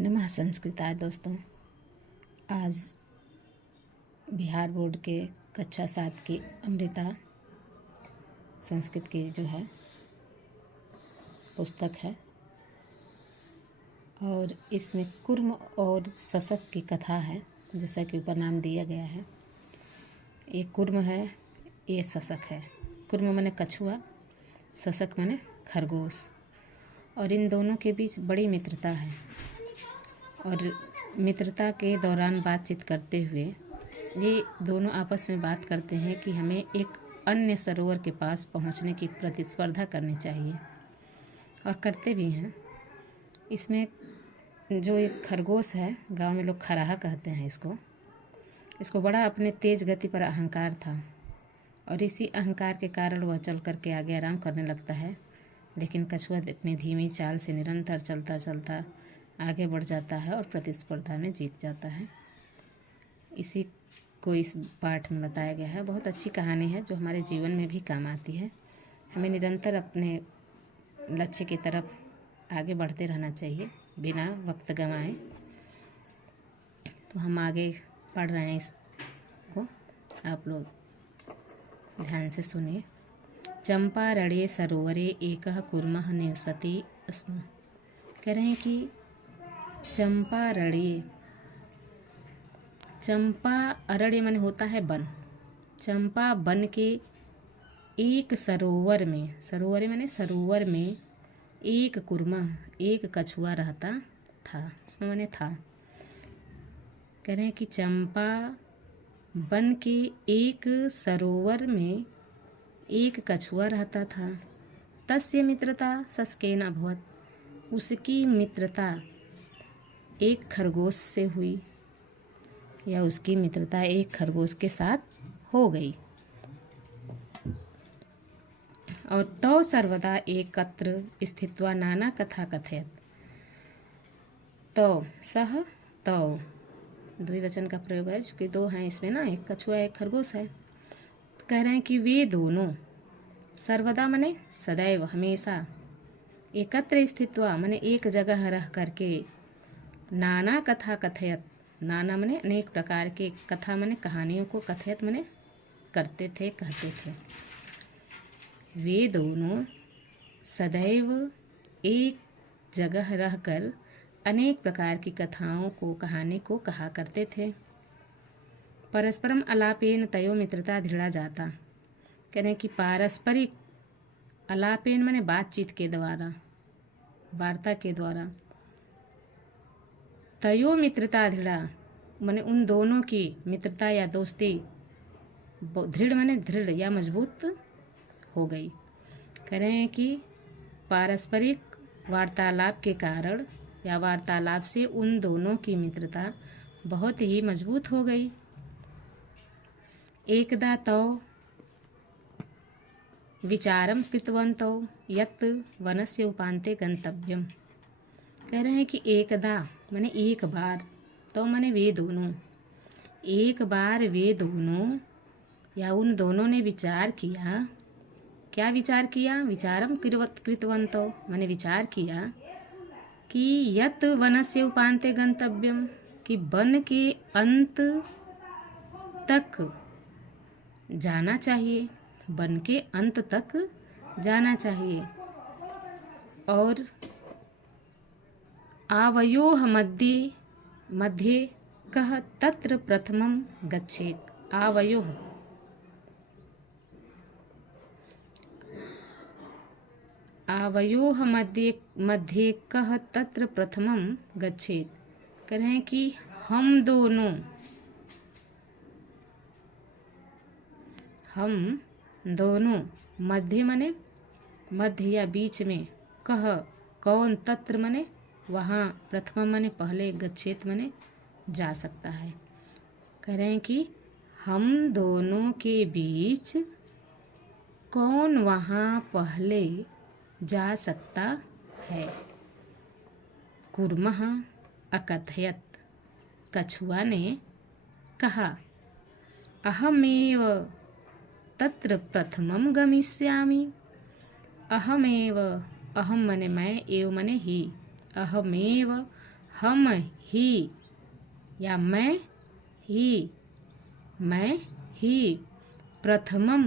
नमः संस्कृताय दोस्तों। आज बिहार बोर्ड के कक्षा 7 की अमृता संस्कृत की जो है पुस्तक है और इसमें कुर्म और सशक की कथा है, जैसा कि ऊपर नाम दिया गया है। ये कुर्म है, ये सशक है। कुर्म माने कछुआ, सशक माने खरगोश। और इन दोनों के बीच बड़ी मित्रता है और मित्रता के दौरान बातचीत करते हुए ये दोनों आपस में बात करते हैं कि हमें एक अन्य सरोवर के पास पहुंचने की प्रतिस्पर्धा करनी चाहिए, और करते भी हैं। इसमें जो एक खरगोश है, गांव में लोग खराहा कहते हैं इसको बड़ा अपने तेज गति पर अहंकार था और इसी अहंकार के कारण वह चल कर के आगे आराम करने लगता है। लेकिन कछुआ अपनी धीमी चाल से निरंतर चलता चलता आगे बढ़ जाता है और प्रतिस्पर्धा में जीत जाता है। इसी को इस पाठ में बताया गया है। बहुत अच्छी कहानी है जो हमारे जीवन में भी काम आती है। हमें निरंतर अपने लक्ष्य की तरफ आगे बढ़ते रहना चाहिए बिना वक्त गंवाए। तो हम आगे पढ़ रहे हैं इसको, आप लोग ध्यान से सुनिए। चंपारण्ये सरोवरे एकः कुर्मः निवसति स्म। कह रहे हैं कि चंपारण्ये, चंपा अरण्य माने होता है वन। चंपा वन के एक सरोवर में, सरोवर माने सरोवर में एक कुर्मा, एक कछुआ रहता था। इसमें माने था। कह रहे हैं कि चंपा वन के एक सरोवर में एक कछुआ रहता था। तस्य मित्रता सशकेन अभवत्। उसकी मित्रता एक खरगोश से हुई, या उसकी मित्रता एक खरगोश के साथ हो गई। और तौ सर्वदा एकत्र स्थित्वा नाना कथा कथयत्। तौ सह तौ द्विवचन का प्रयोग है, चूँकि दो हैं इसमें ना, एक कछुआ एक खरगोश है। कह रहे हैं कि वे दोनों सर्वदा माने सदैव, हमेशा, एकत्र स्थित्वा माने एक जगह रह करके, नाना कथा कथयत, नाना माने अनेक प्रकार के, कथा माने कहानियों को, कथयत माने करते थे, कहते थे। वे दोनों सदैव एक जगह रहकर अनेक प्रकार की कथाओं को, कहानी को कहा करते थे। परस्परम अलापेन तयो मित्रता दृढ़ा जाता। कह रहे हैं कि पारस्परिक अलापेन माने बातचीत के द्वारा, वार्ता के द्वारा, तयो मित्रता दृढ़ा माने उन दोनों की मित्रता या दोस्ती दृढ़ माने दृढ़ या मजबूत हो गई। कह रहे हैं कि पारस्परिक वार्तालाप के कारण या वार्तालाप से उन दोनों की मित्रता बहुत ही मजबूत हो गई। एकदा तौ विचारम कृतवन्तौ यत् वनस्य उपान्ते गंतव्यम। कह रहे हैं कि एकदा माने एक बार, तो माने वे दोनों, एक बार वे दोनों या उन दोनों ने विचार किया। क्या विचार किया? विचारम कृतवन्तौ माने विचार किया कि यत् वनस्य उपान्ते गंतव्यम, कि वन के अंत तक जाना चाहिए, वन के अंत तक जाना चाहिए। और आवयोः मध्ये मध्ये कः तत्र प्रथमं गच्छेत्। आवयोः, आवयोः मध्ये मध्ये कः तत्र प्रथमं गच्छेत्। कह रहे हैं कि हम दोनों मध्य माने मध्य या बीच में, कह कौन, तत्र माने वहाँ, प्रथम माने पहले, गच्छेत माने जा सकता है। कह रहे हैं कि हम दोनों के बीच कौन वहाँ पहले जा सकता है। कुर्मः अकथयत, कछुआ ने कहा, अहमेव तत्र प्रथमं गमिष्यामि। अहमेव, अहम माने मैं, एव माने ही, अहमेव हम ही या मैं ही प्रथमम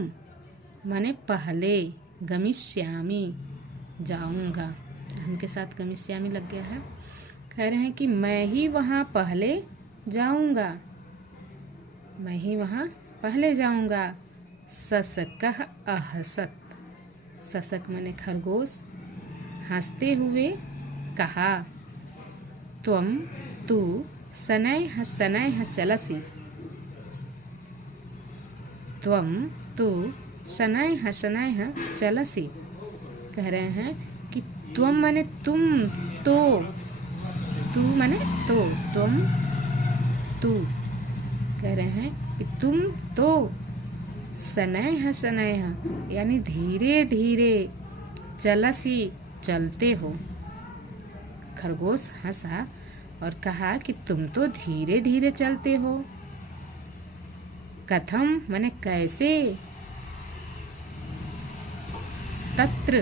माने पहले, गमिष्यामि जाऊंगा, हम के साथ गमिष्यामि लग गया है। कह रहे हैं कि मैं ही वहाँ पहले जाऊंगा, मैं ही वहाँ पहले जाऊंगा। ससकः अहसत, ससक माने खरगोश हंसते हुए कहा। त्वम तू शनैः शनैः चलसि, त्वम तू शनैः शनैः चलसि। कह रहे हैं कि त्वम माने तुम, तो, तू माने तो, तुम तू। कह रहे हैं कि तुम तो शनैः शनैः यानी धीरे धीरे, चलसी चलते हो। खरगोश हंसा और कहा कि तुम तो धीरे धीरे चलते हो। कथम माने कैसे, तत्र,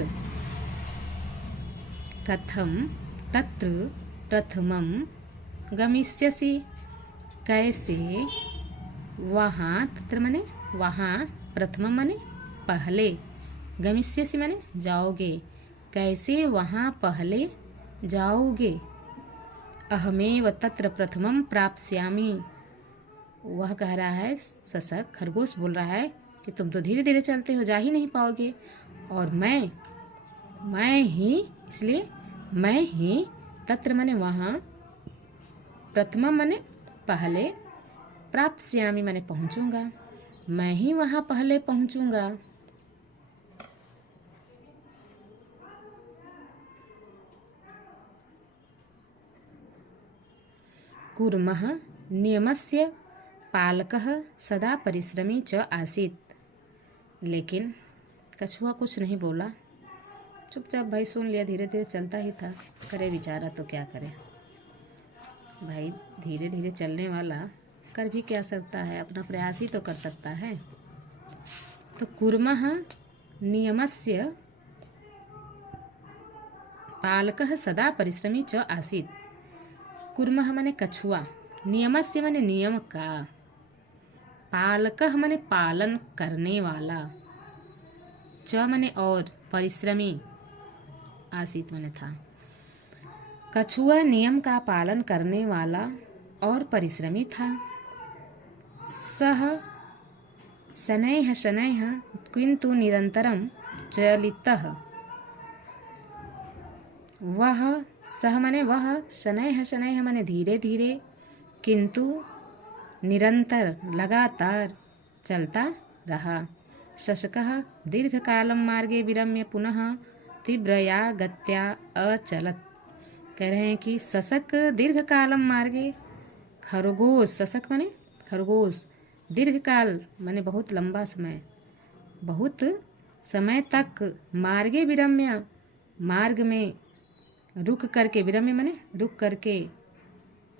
कथम तत्र प्रथमम गमिष्यसि, कैसे वहाँ, तत्र माने वहाँ, प्रथमम माने पहले, गमिष्यसि माने जाओगे, कैसे वहाँ पहले जाओगे। अहमेव तत्र प्रथमम प्राप्स्यामि, वह कह रहा है, ससक खरगोश बोल रहा है कि तुम तो धीरे धीरे चलते हो, जा ही नहीं पाओगे, और मैं ही, इसलिए मैं ही, तत्र माने वहाँ, प्रथमम माने पहले, प्राप्स्यामि माने पहुँचूंगा, मैं ही वहाँ पहले पहुँचूंगा। कूर्मः नियमस्य पालकः सदा परिश्रमी च आसीत्। लेकिन कछुआ कुछ नहीं बोला, चुपचाप भाई सुन लिया, धीरे धीरे चलता ही था। करे बेचारा तो क्या करे भाई, धीरे धीरे चलने वाला कर भी क्या सकता है, अपना प्रयास ही तो कर सकता है। तो कूर्मः नियमस्य पालकः सदा परिश्रमी च आसीत्। कूर्मः माने कछुआ, नियमस्य माने नियम का, पालकः माने पालन करने वाला, च माने और, परिश्रमी, आसीत माने था। कछुआ नियम का पालन करने वाला और परिश्रमी था। सह शनैः शनैः किंतु निरंतरम चलितः, वह, सह माने वह, शनैः शनैः माने धीरे धीरे, किंतु निरंतर लगातार चलता रहा। शशकः दीर्घकालं मार्गे विरम्य पुनः तीव्रया गत्या अचलत्। कह रहे हैं कि शशक दीर्घकालम मार्गे, खरगोश, शशक माने खरगोश, दीर्घकाल माने बहुत लंबा समय, बहुत समय तक, मार्गे विरम्य मार्ग में रुक करके, विरम्य माने रुक करके,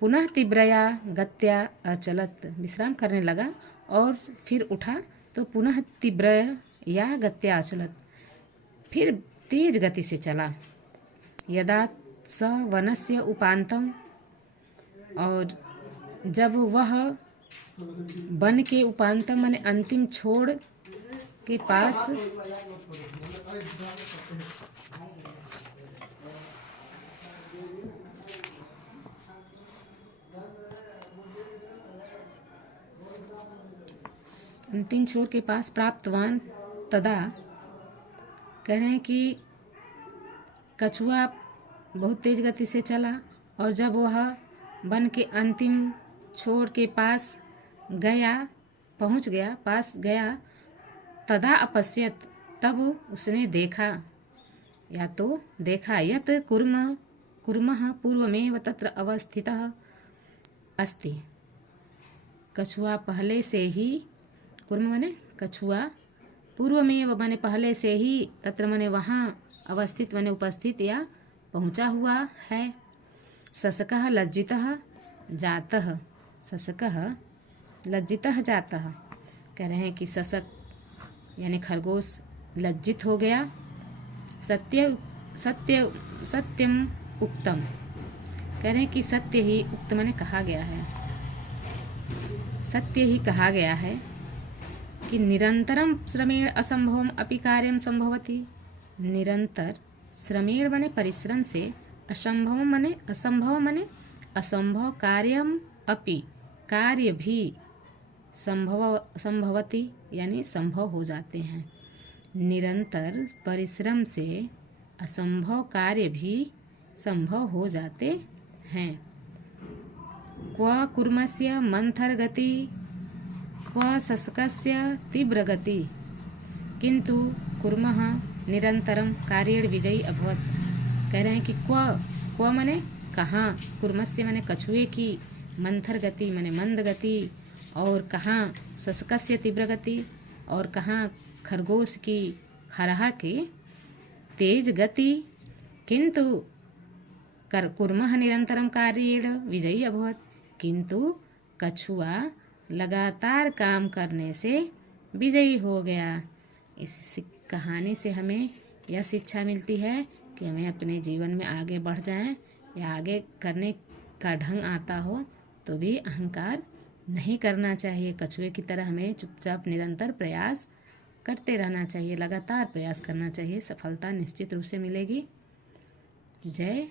पुनः तीव्रया गत्या अचलत विश्राम करने लगा और फिर उठा तो पुनः तीव्र या गत्या अचलत फिर तेज गति से चला। यदा स वनस्य उपांतम, और जब वह वन के उपांतम माने अंतिम छोड़ के पास अंतिम छोर के पास प्राप्तवान, तदा कह रहे हैं कि कछुआ बहुत तेज गति से चला और जब वह वन के अंतिम छोर के पास गया, पहुंच गया, पास गया, तदा अपश्यत, तब उसने देखा, या तो देखा, यत कूर्मः पूर्वमेव तत्र अवस्थितः अस्ति। कछुआ पहले से ही, कूर्म माने कछुआ, पूर्वमेव माने पहले से ही, तत्र माने वहाँ, अवस्थित माने उपस्थित या पहुँचा हुआ है। शशकः लज्जितः जातः, शशकः लज्जितः जातः, कह रहे हैं कि शशक यानी खरगोश लज्जित हो गया। सत्यम उक्तम, कह रहे हैं कि सत्य ही उक्त माने कहा गया है, सत्य ही कहा गया है कि निरंतरम श्रमेण असंभवम अपि कार्यम संभवति। निरंतर श्रमेण माने परिश्रम से, असंभव माने असंभव माने असंभव, कार्यम अपि कार्य भी संभवति यानी संभव हो जाते हैं। निरंतर परिश्रम से असंभव कार्य भी संभव हो जाते हैं। क्व कूर्मस्य मंथर गति, क्व शशकस्य तीव्र गति, किंतु कूर्मः निरंतरम कार्येण विजयी अभवत। कह रहे हैं कि क्व माने कहाँ, कूर्मस्य माने कछुए की, मंथर गति माने मंद गति, और कहाँ शशकस्य तीव्र गति, और कहाँ खरगोश की, खरहा की तेज गति, किंतु कूर्मः निरंतरम कार्येण विजयी अभवत, किंतु कछुआ लगातार काम करने से विजयी हो गया। इस कहानी से हमें यह शिक्षा मिलती है कि हमें अपने जीवन में आगे बढ़ जाएं, या आगे करने का ढंग आता हो तो भी अहंकार नहीं करना चाहिए। कछुए की तरह हमें चुपचाप निरंतर प्रयास करते रहना चाहिए, लगातार प्रयास करना चाहिए, सफलता निश्चित रूप से मिलेगी। जय